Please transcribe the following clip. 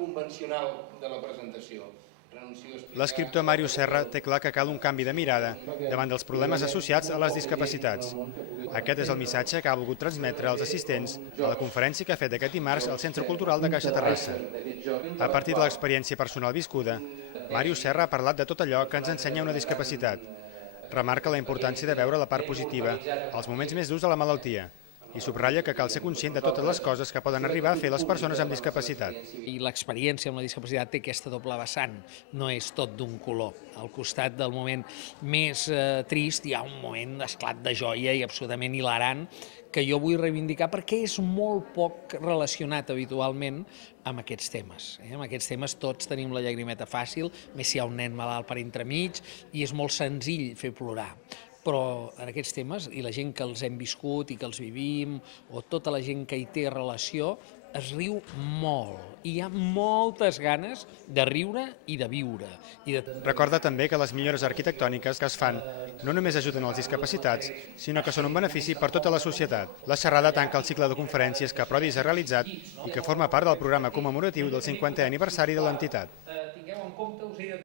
convencional de la presentació. L'escriptor Màrius Serra té clar que cal un canvi de mirada davant dels problemes associats a les discapacitats. Aquest és el missatge que ha volgut transmetre als assistents a la conferència que ha fet aquest dimarts al Centre Cultural de Caixa Terrassa. A partir de l'experiència personal viscuda, Màrius Serra ha parlat de tot allò que ens ensenya una discapacitat. Remarca la importància de veure la part positiva, els moments més durs de la malaltia, i subratlla que cal ser conscient de totes les coses que poden arribar a fer les persones amb discapacitat. I l'experiència amb la discapacitat té aquesta doble vessant, no és tot d'un color. Al costat del moment més trist hi ha un moment d'esclat de joia i absolutament hilarant que jo vull reivindicar perquè és molt poc relacionat habitualment amb aquests temes. Amb aquests temes tots tenim la llagrimeta fàcil, més si hi ha un nen malalt per entremig, i és molt senzill fer plorar. Però en aquests temes, i la gent que els hem viscut i que els vivim, o tota la gent que hi té relació, es riu molt. I hi ha moltes ganes de riure i de viure. Recorda també que les millores arquitectòniques que es fan no només ajuden els discapacitats, sinó que són un benefici per tota la societat. La xerrada tanca el cicle de conferències que Prodis ha realitzat i que forma part del programa commemoratiu del 50è aniversari de l'entitat.